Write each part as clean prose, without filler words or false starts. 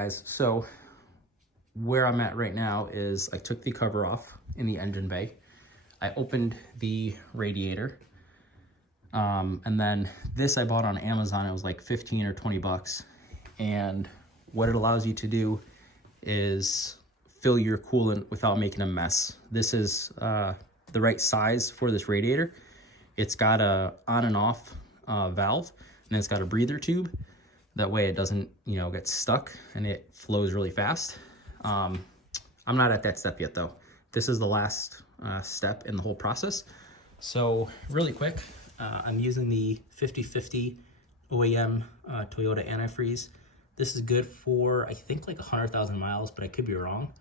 Guys, so where I'm at right now is I took the cover off in the engine bay. I opened the radiator. And then this I bought on Amazon. It was like 15 or 20 bucks. And what it allows you to do is fill your coolant without making a mess. This is the right size for this radiator. It's got a on and off valve, and it's got a breather tube. That way it doesn't, get stuck and it flows really fast. I'm not at that step yet though. This is the last step in the whole process. So really quick, I'm using the 50/50 OEM Toyota Antifreeze. This is good for, I think, like 100,000 miles, but I could be wrong.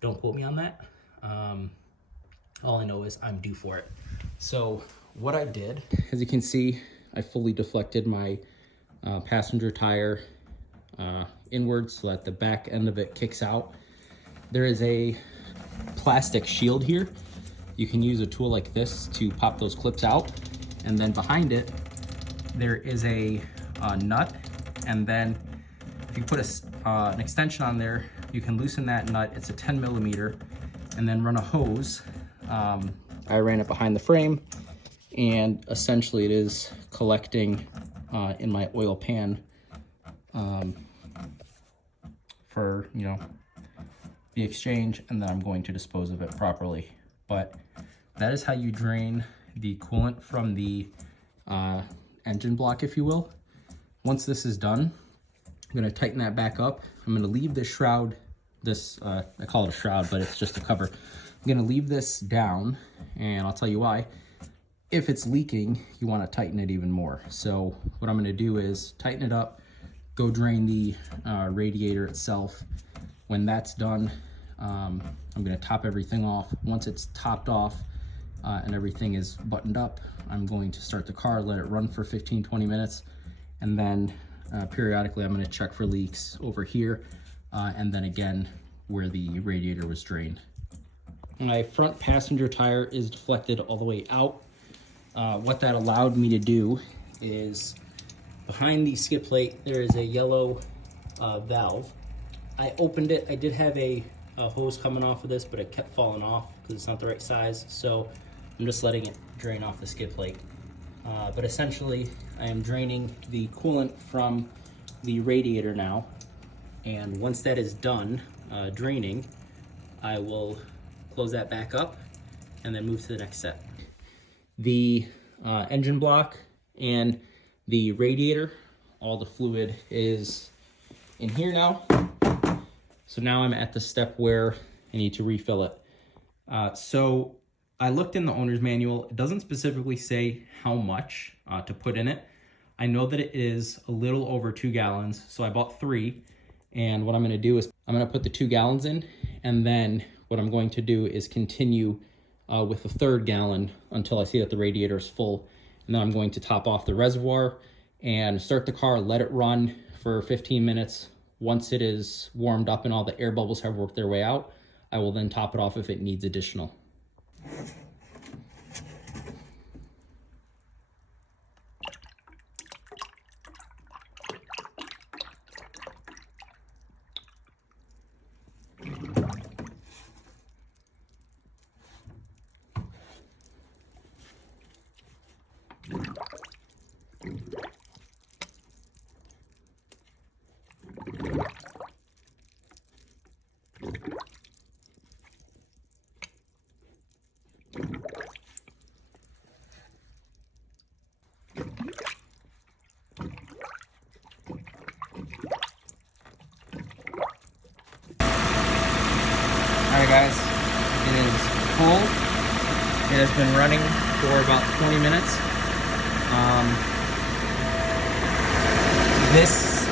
Don't quote me on that. All I know is I'm due for it. So what I did, as you can see, I fully deflected my passenger tire inwards so that the back end of it kicks out. There is a plastic shield here. You can use a tool like this to pop those clips out. And then behind it, there is a nut. And then if you put an extension on there, you can loosen that nut. It's a 10 millimeter, and then run a hose. I ran it behind the frame, and essentially it is collecting in my oil pan for, the exchange, and then I'm going to dispose of it properly. But that is how you drain the coolant from the engine block, if you will. Once this is done, I'm going to tighten that back up. I'm going to leave this shroud, I call it a shroud, but it's just a cover. I'm going to leave this down, and I'll tell you why. If it's leaking, you want to tighten it even more. So what I'm going to do is tighten it up, go drain the radiator itself. When that's done, I'm going to top everything off. Once it's topped off and everything is buttoned up, I'm going to start the car, let it run for 15-20 minutes, and then periodically I'm going to check for leaks over here, and then again where the radiator was drained. My front passenger tire is deflected all the way out. What that allowed me to do is, behind the skid plate there is a yellow valve. I opened it. I did have a hose coming off of this, but it kept falling off because it's not the right size, so I'm just letting it drain off the skid plate. But essentially I am draining the coolant from the radiator now, and once that is done draining, I will close that back up and then move to the next step. The engine block and the radiator, all the fluid is in here now. So now I'm at the step where I need to refill it. So I looked in the owner's manual. It doesn't specifically say how much to put in it. I know that it is a little over 2 gallons, so I bought 3. And what I'm gonna do is I'm gonna put the 2 gallons in, and then what I'm going to do is continue with the 3rd gallon until I see that the radiator is full. And then I'm going to top off the reservoir and start the car, let it run for 15 minutes. Once it is warmed up and all the air bubbles have worked their way out, I will then top it off if it needs additional. Alright guys, it is full. It has been running for about 20 minutes. This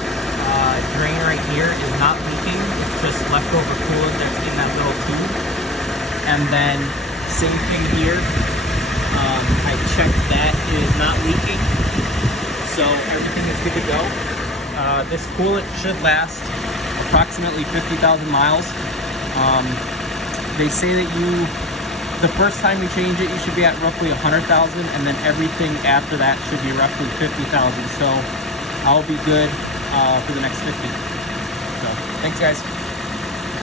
drain right here is not leaking. It's just leftover coolant that's in that little tube. And then same thing here. I checked that, it is not leaking. So everything is good to go. This coolant should last approximately 50,000 miles. They say that the first time you change it, you should be at roughly 100,000, and then everything after that should be roughly 50,000. So I'll be good for the next 50. So. Thanks, guys.